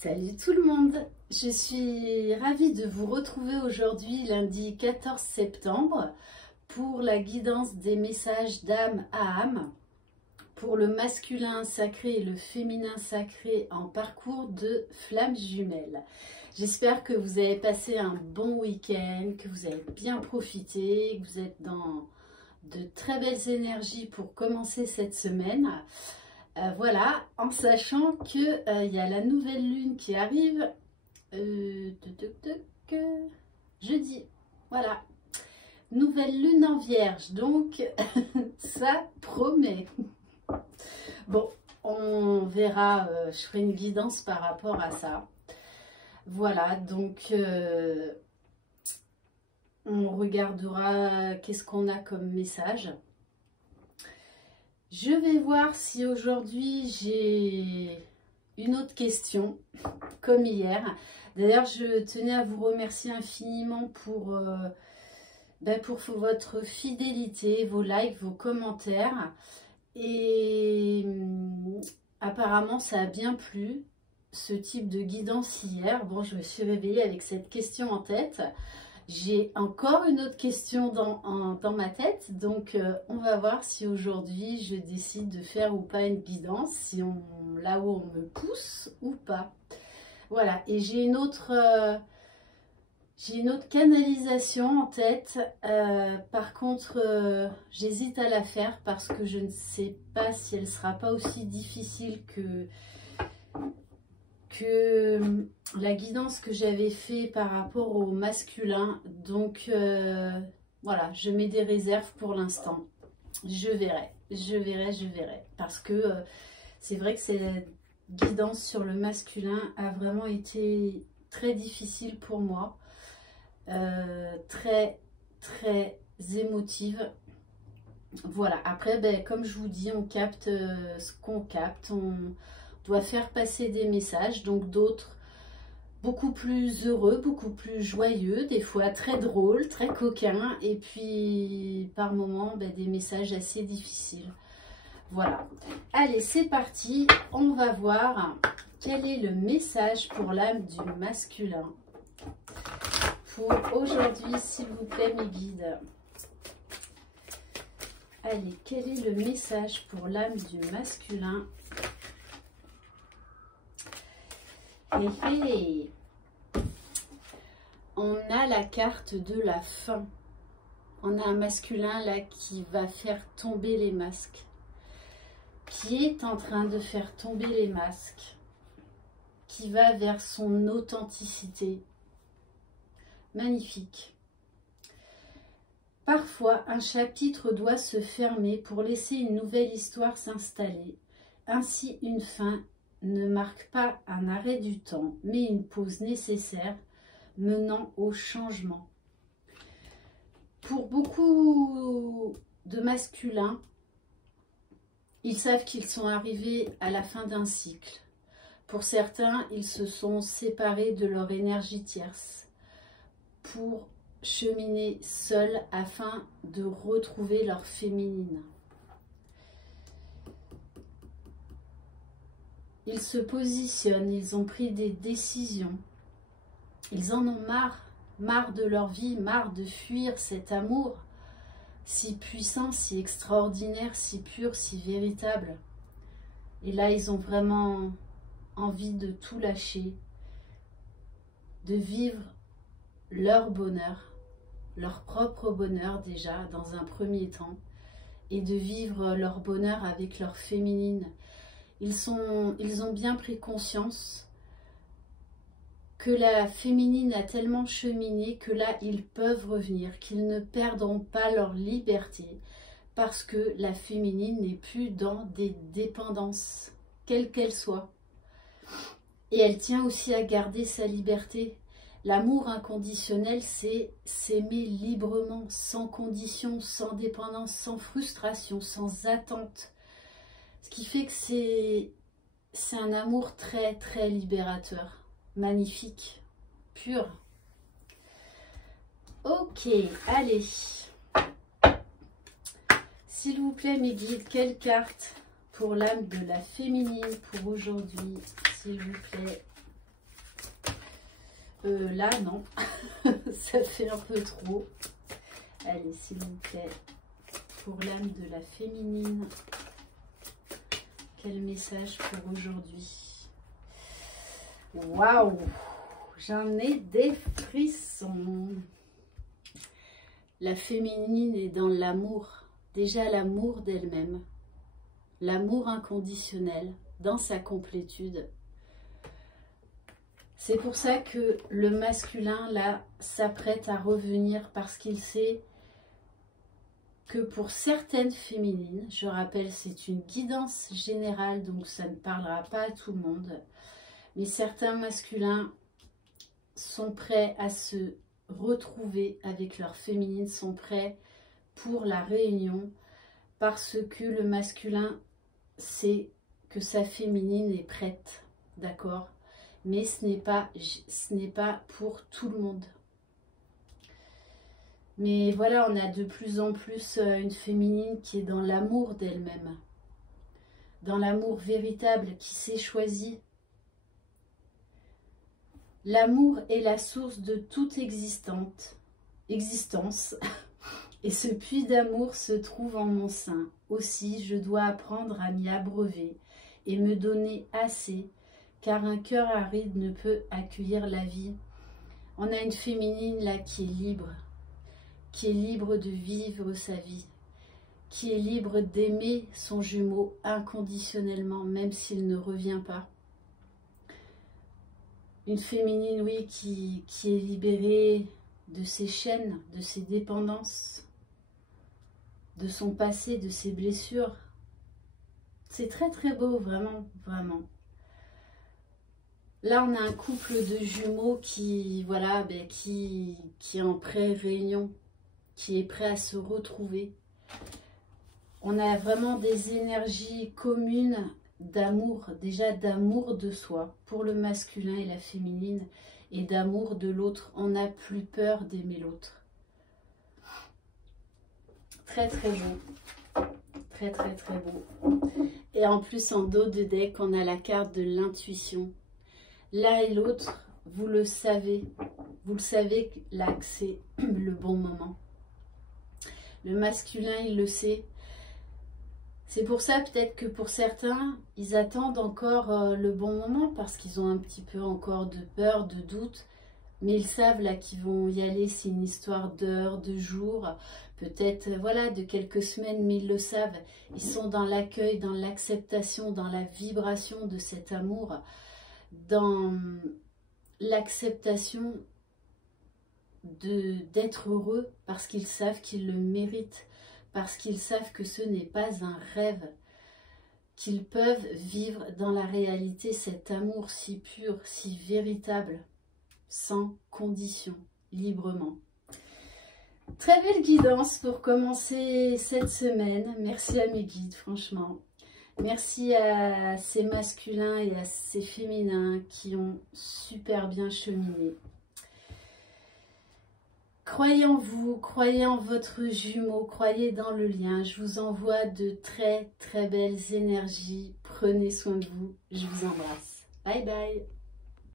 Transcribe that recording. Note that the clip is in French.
Salut tout le monde, je suis ravie de vous retrouver aujourd'hui lundi 14 septembre pour la guidance des messages d'âme à âme pour le masculin sacré et le féminin sacré en parcours de flammes jumelles. J'espère que vous avez passé un bon week-end, que vous avez bien profité, que vous êtes dans de très belles énergies pour commencer cette semaine. Voilà, en sachant que y a la nouvelle lune qui arrive jeudi. Voilà, nouvelle lune en Vierge, donc ça promet. Bon, on verra, je ferai une guidance par rapport à ça. Voilà, donc on regardera qu'est-ce qu'on a comme message. Je vais voir si aujourd'hui j'ai une autre question, comme hier. D'ailleurs, je tenais à vous remercier infiniment pour votre fidélité, vos likes, vos commentaires. Et apparemment, ça a bien plu, ce type de guidance hier. Bon, je me suis réveillée avec cette question en tête. J'ai encore une autre question dans ma tête, donc on va voir si aujourd'hui je décide de faire ou pas une guidance, si là où on me pousse ou pas. Voilà, et j'ai une autre canalisation en tête. Par contre, j'hésite à la faire parce que je ne sais pas si elle sera pas aussi difficile que la guidance que j'avais fait par rapport au masculin. Donc voilà, je mets des réserves pour l'instant. Je verrai. Parce que c'est vrai que cette guidance sur le masculin a vraiment été très difficile pour moi. Très émotive. Voilà, après, comme je vous dis, on capte ce qu'on capte. On doit faire passer des messages, donc d'autres beaucoup plus heureux, beaucoup plus joyeux, des fois très drôles, très coquins, et puis par moments des messages assez difficiles. Voilà, allez, c'est parti, on va voir quel est le message pour l'âme du masculin pour aujourd'hui, s'il vous plaît, mes guides. Allez, quel est le message pour l'âme du masculin? Hey. On a la carte de la fin. On a un masculin là qui va faire tomber les masques. Qui est en train de faire tomber les masques. Qui va vers son authenticité. Magnifique. Parfois, un chapitre doit se fermer pour laisser une nouvelle histoire s'installer. Ainsi, une fin ne marque pas un arrêt du temps, mais une pause nécessaire menant au changement. Pour beaucoup de masculins, ils savent qu'ils sont arrivés à la fin d'un cycle. Pour certains, ils se sont séparés de leur énergie tierce pour cheminer seuls afin de retrouver leur féminine. Ils se positionnent, ils ont pris des décisions. Ils en ont marre de leur vie, marre de fuir cet amour si puissant, si extraordinaire, si pur, si véritable. Et là, ils ont vraiment envie de tout lâcher, de vivre leur bonheur, leur propre bonheur déjà dans un premier temps, et de vivre leur bonheur avec leur féminine. Ils ont bien pris conscience que la féminine a tellement cheminé que là, ils peuvent revenir, qu'ils ne perdront pas leur liberté parce que la féminine n'est plus dans des dépendances, quelles qu'elles soient. Et elle tient aussi à garder sa liberté. L'amour inconditionnel, c'est s'aimer librement, sans condition, sans dépendance, sans frustration, sans attente. Ce qui fait que c'est un amour très libérateur, magnifique, pur. Ok, allez. S'il vous plaît, mes guides, quelle carte pour l'âme de la féminine pour aujourd'hui, s'il vous plaît? Là, non. Ça fait un peu trop. Allez, s'il vous plaît, pour l'âme de la féminine, quel message pour aujourd'hui? Waouh! J'en ai des frissons. La féminine est dans l'amour. Déjà l'amour d'elle-même. L'amour inconditionnel dans sa complétude. C'est pour ça que le masculin, là, s'apprête à revenir parce qu'il sait que pour certaines féminines, je rappelle, c'est une guidance générale, donc ça ne parlera pas à tout le monde, mais certains masculins sont prêts à se retrouver avec leur féminine, sont prêts pour la réunion, parce que le masculin sait que sa féminine est prête, d'accord? Mais ce n'est pas pour tout le monde. Mais voilà, on a de plus en plus une féminine qui est dans l'amour d'elle-même, dans l'amour véritable, qui s'est choisie. L'amour est la source de toute existence, et ce puits d'amour se trouve en mon sein. Aussi, je dois apprendre à m'y abreuver et me donner assez, car un cœur aride ne peut accueillir la vie. On a une féminine là qui est libre de vivre sa vie, qui est libre d'aimer son jumeau inconditionnellement, même s'il ne revient pas. Une féminine, oui, qui est libérée de ses chaînes, de ses dépendances, de son passé, de ses blessures. C'est très très beau, vraiment, vraiment. Là, on a un couple de jumeaux qui, voilà, qui est en pré-réunion, qui est prêt à se retrouver. On a vraiment des énergies communes d'amour, déjà d'amour de soi pour le masculin et la féminine, et d'amour de l'autre. On n'a plus peur d'aimer l'autre. Très très beau, très très très beau. Et en plus en dos de deck, on a la carte de l'intuition. L'un et l'autre, vous le savez là que c'est le bon moment. Le masculin, il le sait. C'est pour ça peut-être que pour certains, ils attendent encore le bon moment parce qu'ils ont un petit peu encore de peur, de doute. Mais ils savent là qu'ils vont y aller, c'est une histoire d'heures, de jours, peut-être voilà de quelques semaines, mais ils le savent. Ils sont dans l'accueil, dans l'acceptation, dans la vibration de cet amour, dans l'acceptation d'être heureux parce qu'ils savent qu'ils le méritent. Parce qu'ils savent que ce n'est pas un rêve, qu'ils peuvent vivre dans la réalité cet amour si pur, si véritable, sans condition, librement. Très belle guidance pour commencer cette semaine. Merci à mes guides, franchement. Merci à ces masculins et à ces féminins qui ont super bien cheminé. Croyez en vous, croyez en votre jumeau, croyez dans le lien. Je vous envoie de très très belles énergies. Prenez soin de vous. Je vous embrasse. Bye bye.